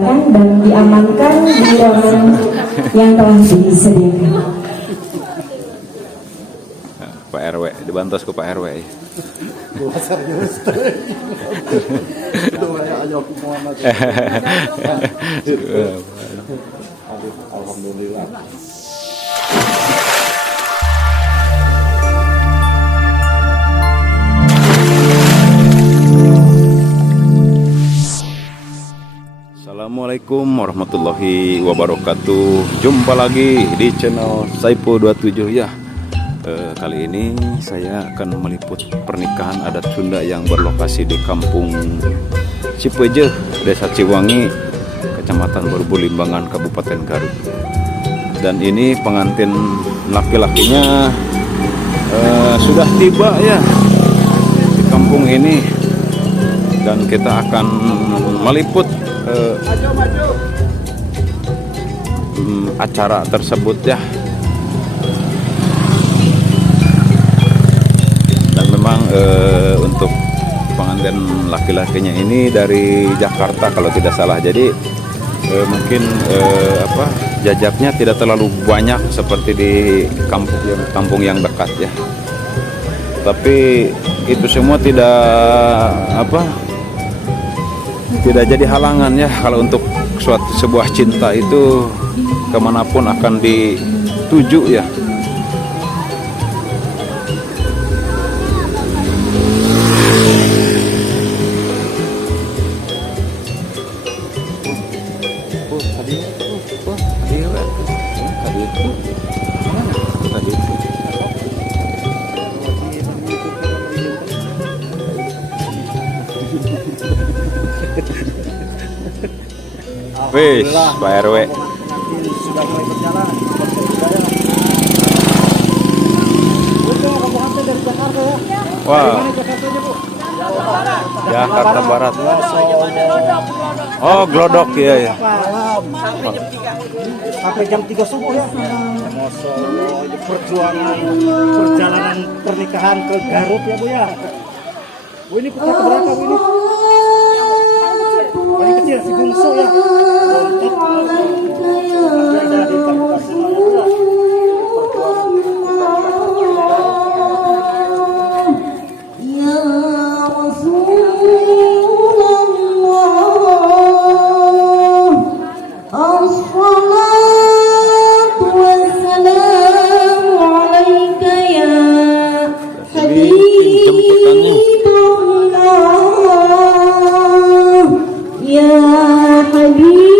dan diamankan di ruangan yang telah disediakan. Pak RW, dibantos ke Pak RW. Alhamdulillah. Assalamualaikum warahmatullahi wabarakatuh. Jumpa lagi di channel Saipul27 ya. Kali ini saya akan meliput pernikahan adat Sunda yang berlokasi di Kampung Cipeje, Desa Ciwangi, Kecamatan Borbu Limbangan, Kabupaten Garut. Dan ini pengantin laki-lakinya sudah tiba ya di kampung ini, dan kita akan meliput acara tersebut ya. Dan memang untuk pengantin laki-lakinya ini dari Jakarta kalau tidak salah, jadi mungkin jajaknya tidak terlalu banyak seperti di kampung yang dekat ya. Tapi itu semua tidak jadi halangan ya, kalau untuk sebuah cinta itu kemanapun akan dituju ya. Wis, Pak RW. Sudah mulai berjalan. Dari Jakarta ya. Wah. Jakartanya, Bu? Jakarta Barat. Oh, Glodok ya. Sampai jam 3 subuh ya. Masya Allah, ini perjalanan pernikahan ke Garut ya, Bu ya. Bu, ini putra keberapa, Bu, ini? Paling kecil, si bungsu ya. Untuk ada di Kabupaten Garut. Ya Habib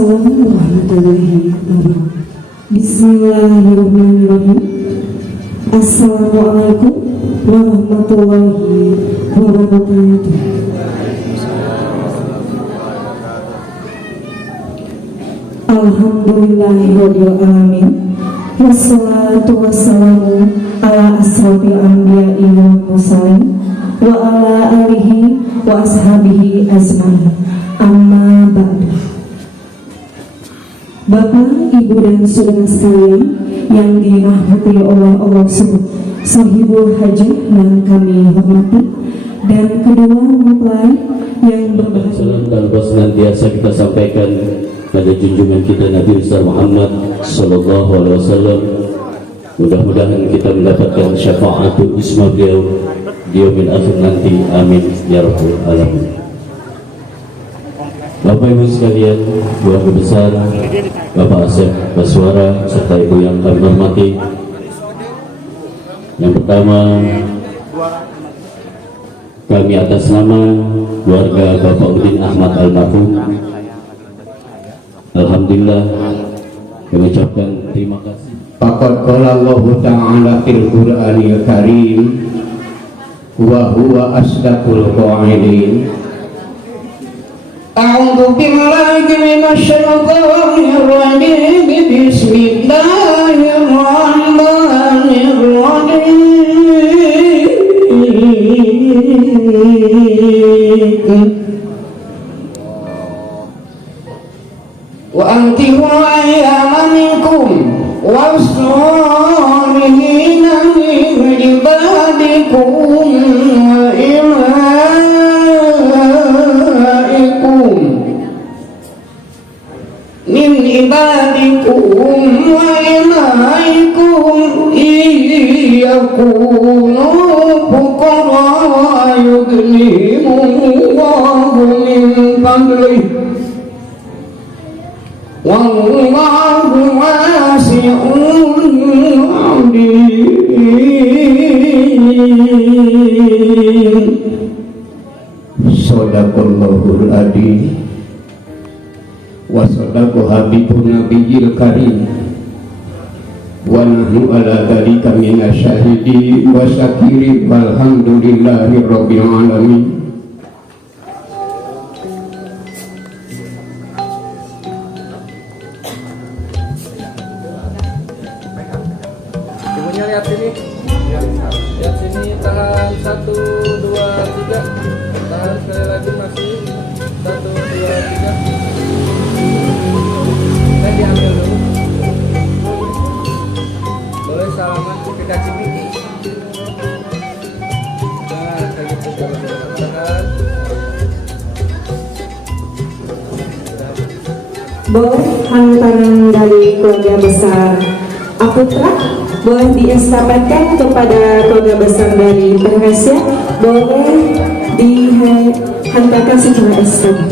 Assalamualaikum warahmatullahi wabarakatuh. Bismillahirrahmanirrahim. Assalamualaikum warahmatullahi wabarakatuh. Alhamdulillahirabbil alamin. Wassalatu wassalamu ala asrofil anbiya'i wal mursalin wa ala alihi wa ashabihi ajmain. Amma ba'du. Bapak, Ibu dan saudara sekalian yang dirahmati oleh Allah Sahibul Hajah yang kami hormati, dan kedua mempelai yang berbahagia. Salam dan senantiasa kita sampaikan pada junjungan kita Nabi besar Muhammad Sallallahu Alaihi Wasallam. Mudah-mudahan kita mendapatkan syafaatul isma beliau di yaumil akhir nanti. Amin ya rabbal alamin. Bapak Ibu sekalian, keluarga besar Bapak Asep Baswara serta Ibu yang kami hormati. Yang pertama, kami atas nama keluarga Bapak Udin Ahmad Almarhum, alhamdulillah kami ucapkan terima kasih. Faqad qala Allah Ta'ala fil Qur'anil Karim wa huwa asdaqul qa'ilin. A'udzu billahi minasy syaithanir rajim. Bismillahirrahmanirrahim. Wa antihu ayyama minkum was-salihina min ibadikum wa imaikum iyakunu fuqara yughnihimullahu min fadlihi wallahu wasi'un alim. Shadaqallahul adzim wa sadaqa habibun nabiyil karim wa nahnu ala dzalika minasyahidi wa syakiri walhamdulillahi rabbil alamin. Ibunya lihat sini. Lihat sini, tahan 1, 2, 3. Tahan sekali lagi, masih 1, 2, 3. Saya diambil dulu. Boleh salaman kita cipiki. Nah, kayak gitu. Tahan. Boleh hantaran dari keluarga besar Aputra boleh diestafetkan kepada keluarga besar dari Persia, boleh dihantarkan secara estafet.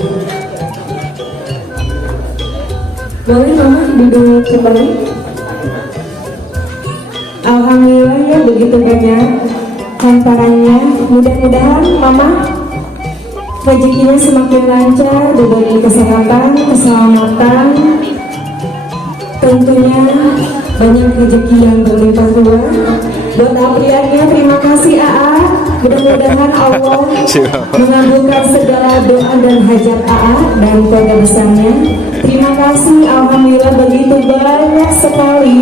Boleh Mama duduk kembali. Alhamdulillah ya, begitu banyak hantarannya. Mudah-mudahan Mama rezekinya semakin lancar, diberi kesehatan, keselamatan, tentunya banyak rezeki yang berlimpah ruah. Buat Aprianya, terima kasih AA. Mudah-mudahan Allah mengabulkan segala doa dan hajat AA dan keluarga besarnya. Terima kasih, alhamdulillah begitu banyak sekali.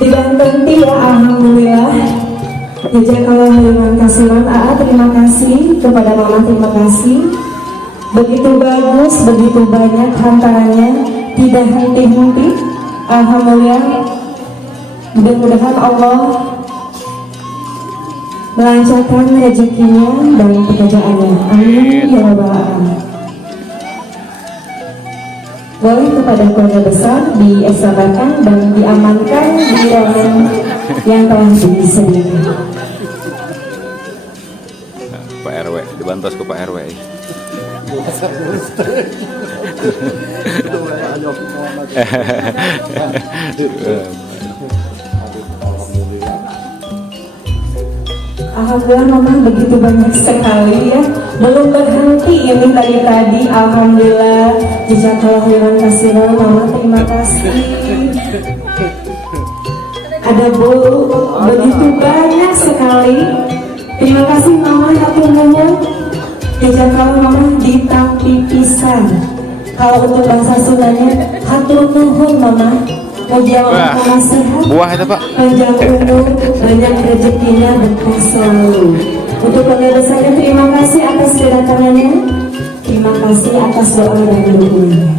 Tidak henti ya, alhamdulillah. Jazakallah khairan kasihan AA, terima kasih kepada Mama, terima kasih. Begitu bagus, begitu banyak hantarannya, tidak henti-henti. Alhamdulillah. Mudah-mudahan Allah melancarkan rezekinya dan pekerjaannya. Amin ya rabbal alamin. Boleh kepada keluarga besar diestafetkan dan diamankan di ruangan yang telah disediakan. Pak RW, dibantos ke Pak RW. Alhamdulillah mama begitu banyak sekali ya, belum berhenti ini tadi. Alhamdulillah, jazakallahu khairan katsiran mama, terima kasih. Ada begitu banyak sekali. Terima kasih mama, hatur nuhun. Jazakallahu mama ditampi pisan. Kalau untuk bahasa Sundanya hatur nuhun mama. Mudah mama sehat, buah itu Pak. panjang umur, banyak rezekinya, berkah selalu. Untuk pemirsa terima kasih atas kedatangannya. Terima kasih atas doa dan dukungannya.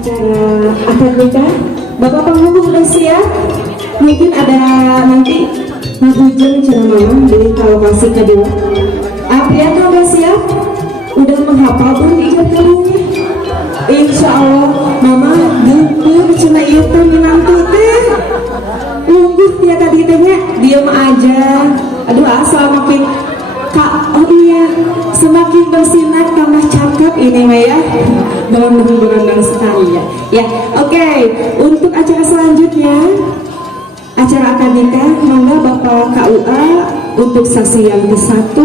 Acara akad nikah, Bapak penghubung sudah siap? Mungkin ada nanti ngabujen ceramah di lokasi kedua. Aprianto udah siap? Udah menghafal belum ikat kalungnya? Insya Allah mama gugur cina ieu teh minantu teh. Lungguh dia tadi tehnya diam aja. Aduh asal makin Kak, oh iya, semakin bersinar tambah cakep ini mah ya. Berondong-berondong sekali ya. Ya, oke. Untuk acara selanjutnya, acara akad nikah, mangga Bapak KUA untuk saksi yang ke-1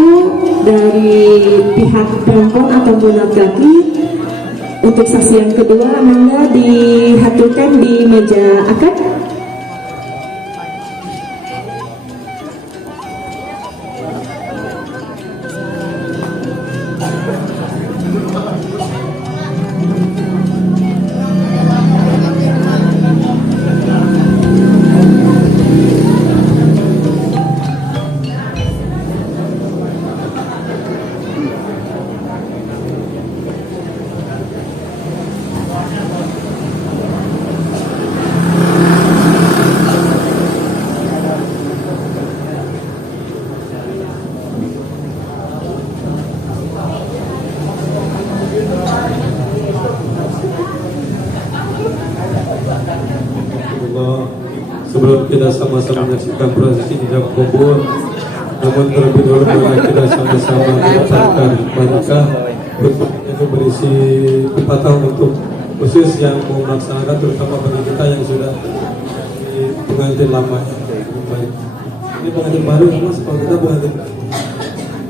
dari pihak perempuan ataupun laki-laki. Untuk saksi yang kedua, mangga dihaturkan di meja akad. Sebelum kita sama-sama menyaksikan prosesi ijab kabul, namun terlebih dahulu mari kita sama-sama mengucapkan nikah yang berisi pepatah untuk khusus yang mau melaksanakan, terutama bagi kita yang sudah di pengantin lama. Baik. Ini pengantin baru, mas. Kalau kita pengantin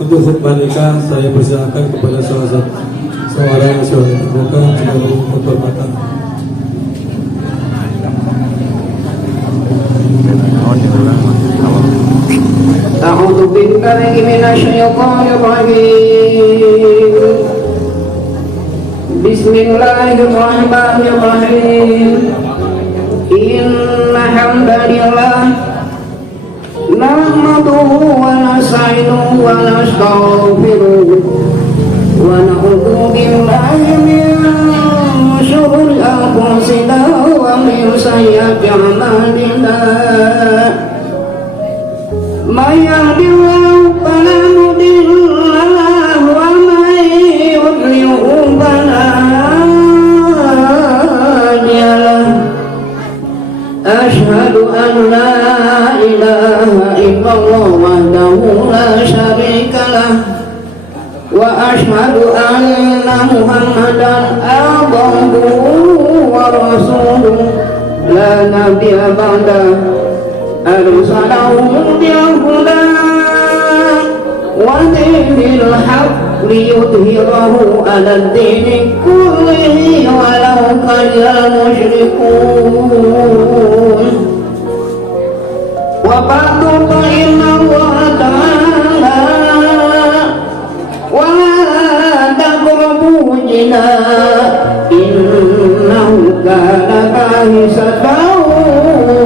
untuk khutbah nikah, saya persilakan kepada salah satu seorang yang sudah terbuka sebagai kehormatan. أعوذ بالله من الشيطان الرجيم بسم الله الرحمن الرحيم إن الحمد لله نحمده ونستعينه ونستغفره ونعوذ بالله من شرور أنفسنا ومن سيئات أعمالنا من يهد الله فلا مضل له ومن يضلل فلا هادي له أشهد أن لا إله إلا الله وحده لا شريك له وأشهد أن محمدا عبده ورسوله لا نبي بعده أرسله بالهدى ودين الحق ليظهره على الدين كله ولو كره المشركون وبعد فإن الله تعالى ولا تقربوا الزنا إنه كان فاحشة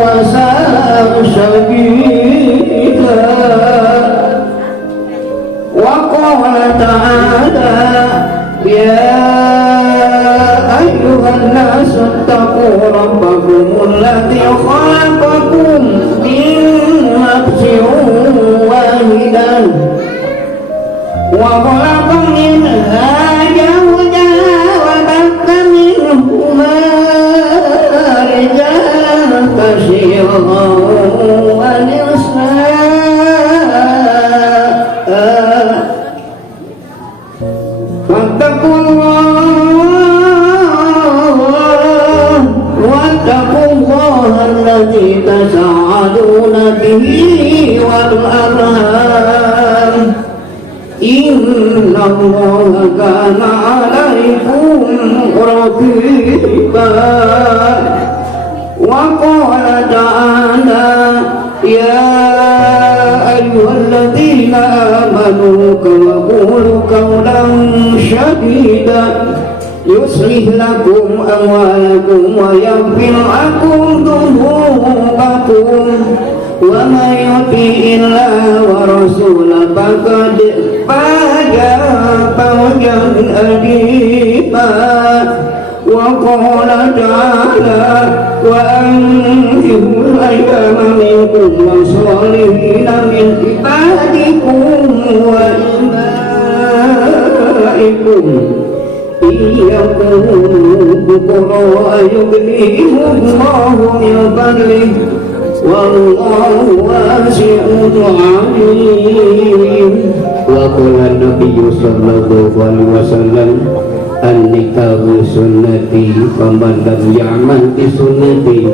وساء سبيلا وقال تعالى يا أيها الناس اتقوا ربكم الذي خلقكم من نفس واحدة وخلق منها زوجها وبث منهما رجالا الله كان عليكم رقيبا وقال تعالى يا أيها الذين آمنوا قولوا قولا سديدا يصلح لكم أموالكم ويغفر لكم ذنوبكم ومن يطع الله ورسوله فقد فاز فوزا عظيما وقال تعالى وأنكحوا الأيام منكم والصالحين من عبادكم وإمائكم إن يكونوا فقراء يغنيهم الله من فضله والله واسع عليم وقال النبي صلى الله عليه وسلم النikahu sunnati faman lam ya'mal bi sunnati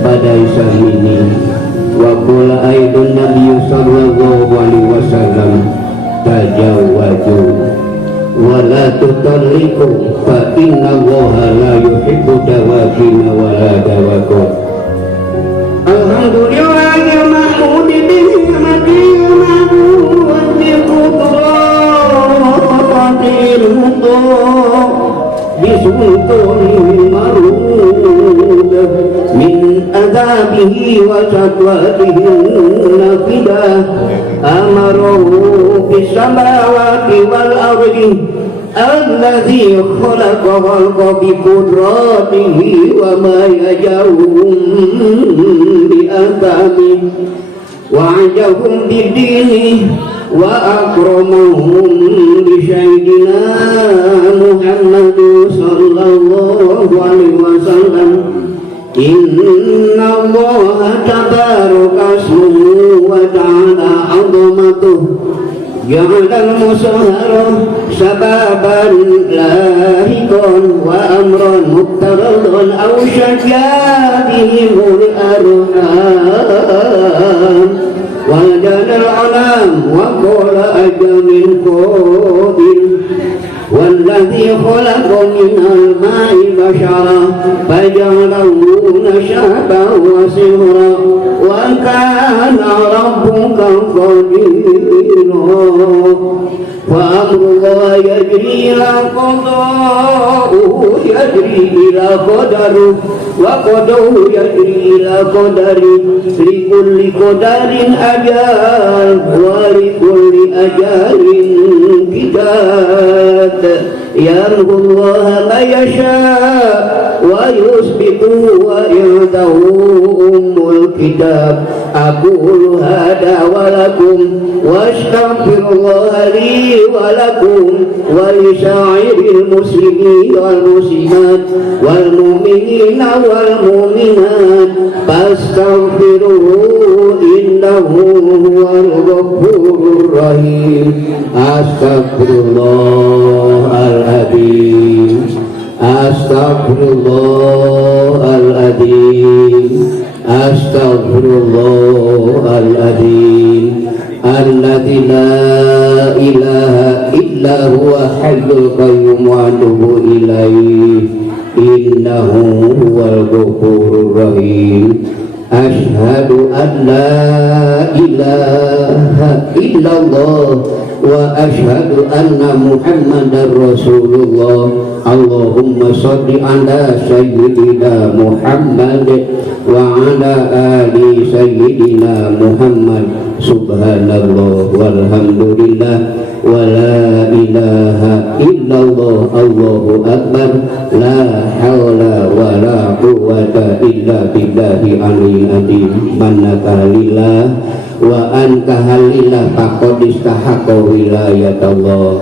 falaisa minni wa qala aidun nabiy sallallahu alaihi wasallam tajawwaju wa la tutalliqu fa inna allaha la yuhibbu dawakina wa la dawakut alhamdulillahil mahmud bi ni'matil ma'mud bi qudratil mutlaq بسلطان مرود من عذابه وشقوته النافذة أمره بالسماوات والأرض الذي خلق بقدراته وما يجاوهم بأحكامه وعجبهم بدينه وأكرمهم بسيدنا محمد صلى الله عليه وسلم إن الله تبارك اسمه وتعالى عظمته جعل المسهر سبابا لاهقا وأمرا مفترضا أو شجا بهم الأرحام وجعل العلام وقال أجل قادر والذي خلق من الماء بشرا فجعله نشابا وسهرا وكان ربك قديرا فأمر الله يجري إلى قضاؤه يجري إلى قدره وقضاه يجري إلى قدره لكل قدر أجال ولكل أجال كتاب يمحو الله ما يشاء ويثبت وعنده أم الكتاب أقول هذا ولكم واستغفر الله لي ولكم ولسائر المسلمين والمسلمات والمؤمنين والمؤمنات فاستغفروه إنه هو الغفور الرحيم أستغفر الله العظيم أستغفر الله العظيم أستغفر الله العظيم الذي لا إله إلا هو حي القيوم وأتوب إليه إنه هو الغفور الرحيم أشهد أن لا إله إلا الله وأشهد أن محمدا رسول الله اللهم صل على سيدنا محمد وعلى آل سيدنا محمد سبحان الله والحمد لله ولا إله إلا الله الله أكبر لا حول ولا قوة إلا بالله العلي العظيم منك لله وأنت لله فقد استحق ولاية الله.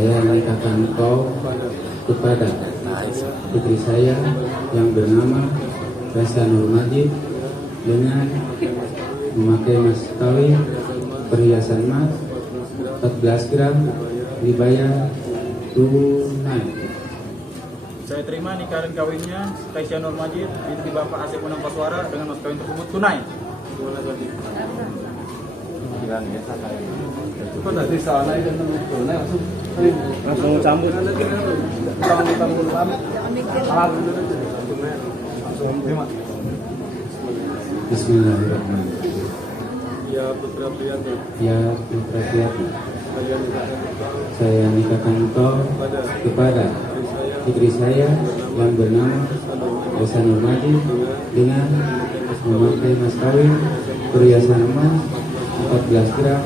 Saya menikahkan engkau kepada putri saya yang bernama Rasa Nur Majid dengan memakai mas kawin perhiasan emas 14 gram dibayar tunai. Saya terima nikah dan kawinnya Kaisya Nur Majid binti Bapak Asep Menang Koswara dengan mas kawin tersebut tunai. Coba tadi sana itu tunai Langsung sambut. Bismillahirrahmanirrahim. ya putra Priyanto. Ya putra Priyanto, saya nikahkan engkau kepada putri saya yang bernama Kaisya Nur Majid dengan memakai mas kawin perhiasan emas 14 gram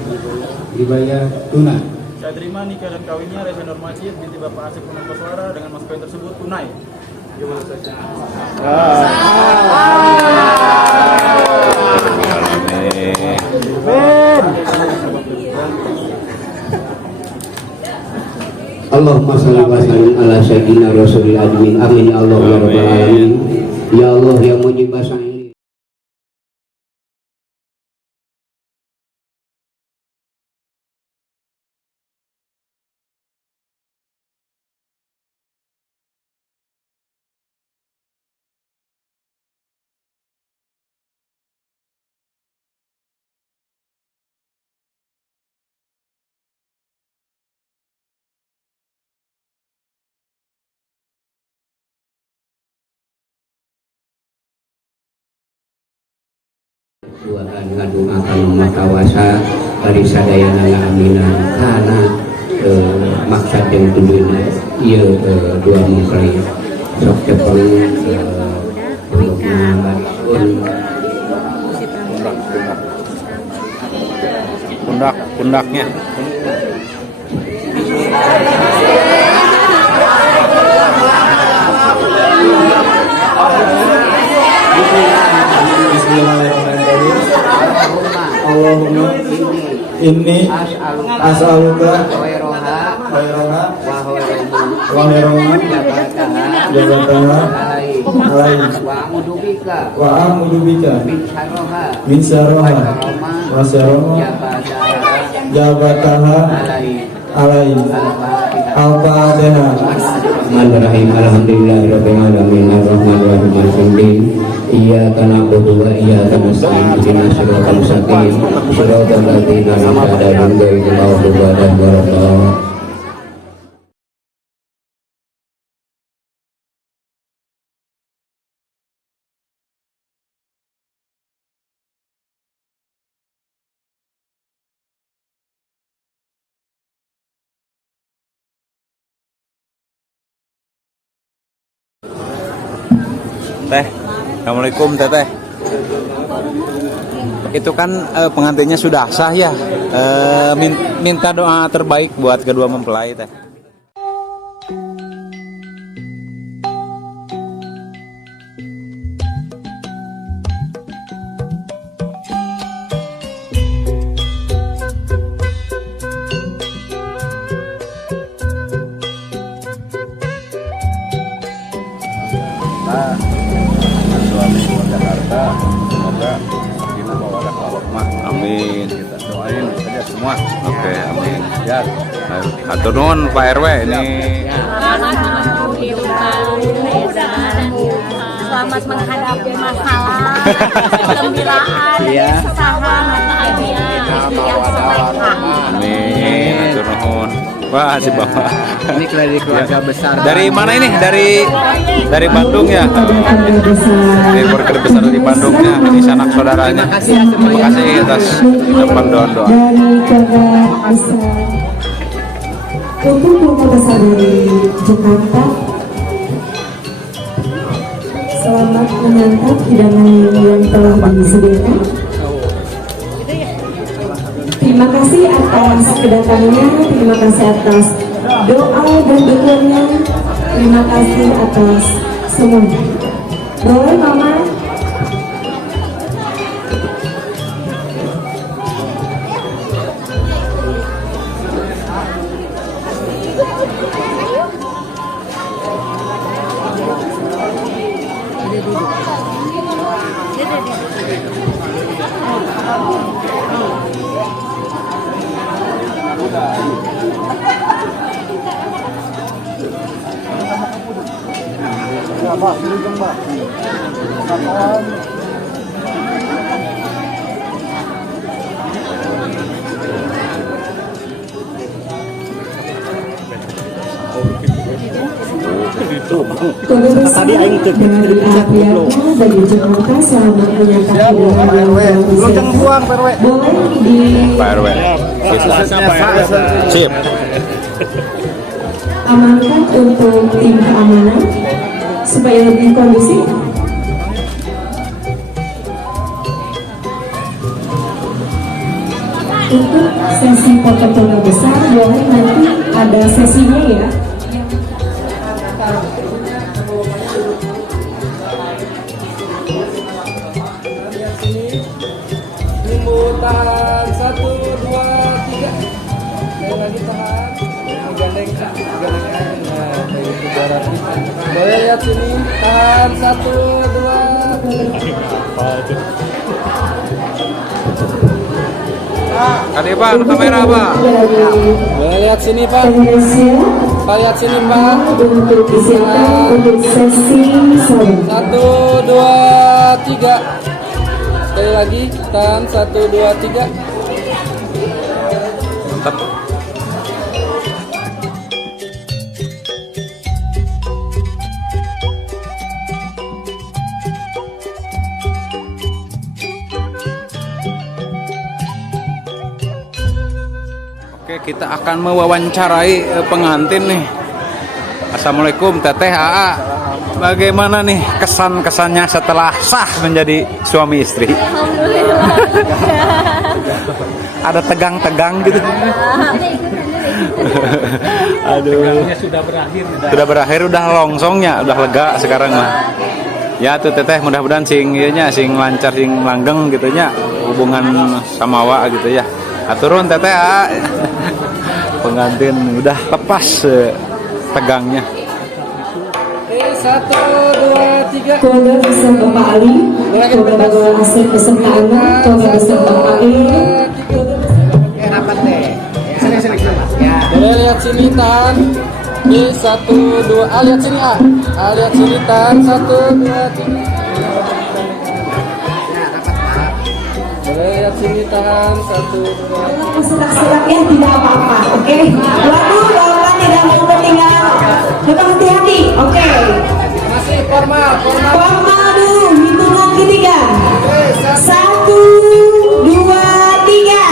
dibayar tunai. Saya terima nikah dan kawinnya Kaisya Nur Majid binti Bapak Asep Menang Koswara dengan mas kawin tersebut tunai. Allahumma shalli wa sallim ala sayyidina rasulil alamin. Amin ya Allah ya rabbal alamin. Ya Allah yang mujib ini. Tuhan ngadung akan makawasa dari sadayana ngaminan karena maksud yang tujuannya ia dua mengkali sok cepeng untuk mengambil pundaknya. Allahumma inni as'aluka khairaha wa khairama jabataha alaihi wa a'udzu bika min syarriha wa syarrama jabataha alaihi. Al-Fatihah. Bismillahirrahmanirrahim. Alhamdulillahirabbil alamin arrahmanirrahim maliki yaumiddin. Iyyaka na'budu wa iyyaka nasta'in. Ihdinas siratal mustaqim. Shiratal ladzina an'amta 'alaihim ghairil maghdubi 'alaihim waladdallin. Teh, assalamualaikum teteh. Itu kan pengantinnya sudah sah ya. Minta doa terbaik buat kedua mempelai teh. Suami Jakarta, semoga kita bawa rahmat. Amin. Kita doain saja semua. Oke, amin. Ya. Atur nuhun Pak RW ini. Selamat menghadapi masalah, kegembiraan, kesabaran, kebahagiaan yang semoga. Amin. Atur nuhun. Wah, si Bapak. Ini keluarga besar. Dari mana ini? Dari Bandung ya. Dari keluarga besar di Bandung ya. Ini sanak saudaranya. Terima kasih atas ucapan doa-doa. Dari keluarga besar untuk keluarga besar dari Jakarta, selamat menyantap hidangan yang telah disediakan. Terima kasih atas kedatangannya, terima kasih atas doa dan dukungannya, terima kasih atas semuanya. Boleh Mama? Mbak, silahkan Mbak. Kawan. Tadi aing cek dari Jakarta selamat menyatakan Lojeng buang PRW. boleh di Pak RW. Sip. amankan untuk tim keamanan supaya lebih kondusif. Untuk sesi foto-foto besar boleh nanti ada sesinya ya. Tahan 1, 2, 3. Saya lagi tahan. Gandeng aja. Nah, kayak gitu barat. Boleh lihat sini. Tahan 1, 2, 3. Tadi Pak, kamera Pak. Boleh lihat sini Pak. Indonesia Pak lihat sini Pak. untuk disiapkan untuk sesi sore. 1, 2, 3. Sekali lagi. Tahan 1, 2, 3. Mantap. Oke, kita akan mewawancarai pengantin nih. Assalamualaikum Teteh AA. Bagaimana nih kesan-kesannya setelah sah menjadi suami istri? Alhamdulillah. Ada tegang-tegang gitu. Aduh. Sudah berakhir, udah longsongnya, udah lega sekarang mah. Ya tuh Teteh, mudah-mudahan sing sing lancar, sing langgeng gitu nya hubungan sama wa gitu ya. Aturun Teteh. Pengantin udah lepas tegangnya. 1, 2, 3. Keluarga besar Bapak Ali, keluarga Bapak Asep beserta anak, keluarga besar Bapak Ali. Boleh lihat sini tahan. 1, 2. Lihat sini A. Lihat sini tahan 1, 2, 3. Boleh lihat sini tahan 1, 2. Serak-seraknya tidak apa-apa, oke? Waduh, Bapak tidak mau tertinggal. Bapak hati-hati, oke? Masih formal. Formal dulu, hitungan ketiga. 1, 2, 3.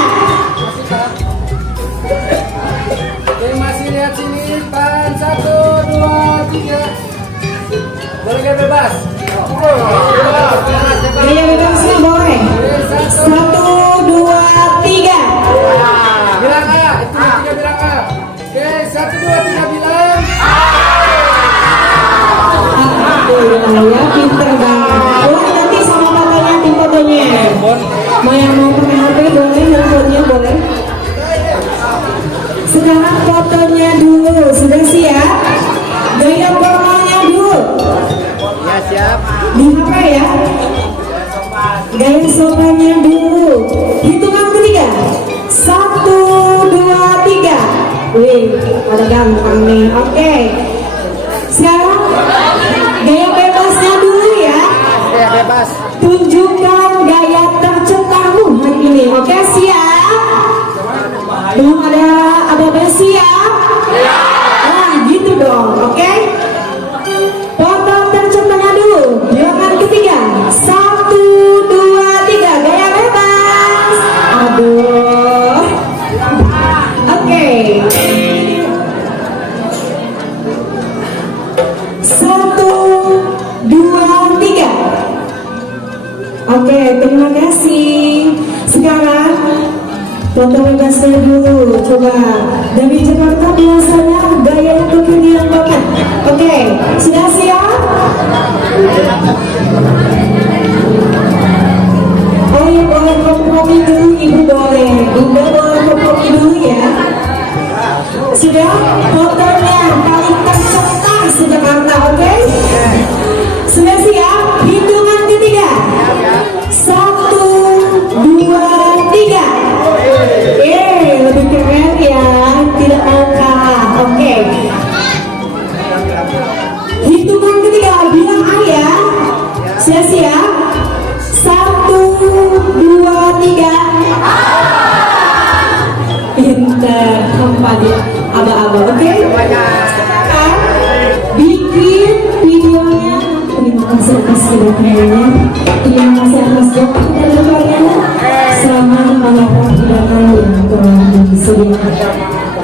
Oke, masih lihat sini tahan 1, 2, 3. Boleh gak bebas? Gaya bebasnya boleh. 1, 2, 3. Bilang A, itu 3 bilang A. Oke, 1, 2, 3 bilang. Ya, pinter banget. Boleh nanti sama papanya tim fotonya. Mau yang mau pakai HP boleh, handphonenya boleh. Sekarang fotonya dulu, sudah siap? Gaya formalnya dulu. Ya siap. Di HP ya. Gaya sopannya dulu. Hitungan ketiga. 1, 2, 3. Wih, ada gampang nih. Oke. Sekarang gaya bebasnya dulu ya. Ya bebas. Tunjukkan gaya tercentangmu hari ini. Oke, siap? Belum ada apa-apa, siap? Nah, gitu dong, oke? Potong tercentangnya dulu. Bilangan ketiga. 1, 2, 3. Gaya bebas. Aduh. Oke. 1, 2, 3. Oke, terima kasih. Sekarang foto bebasnya dulu, coba. Dari Jakarta biasanya gaya kekinian banget. Oke, sudah siap? Oh ya, boleh kompromi dulu, Ibu boleh. Bunda boleh kompromi dulu ya. Sudah, fotonya paling tercetak se-Jakarta, oke? Sudah siap? Hitungan ketiga. 1, 2, 3. Lebih keren ya, tidak mau kalah. Oke. Hitungan ketiga, bilang dan tempat aba-aba. Oke? Silakan bikin videonya. Terima kasih atas kedatangannya. Terima kasih atas doa dan doanya. Selamat melakukan hidangan yang telah disediakan.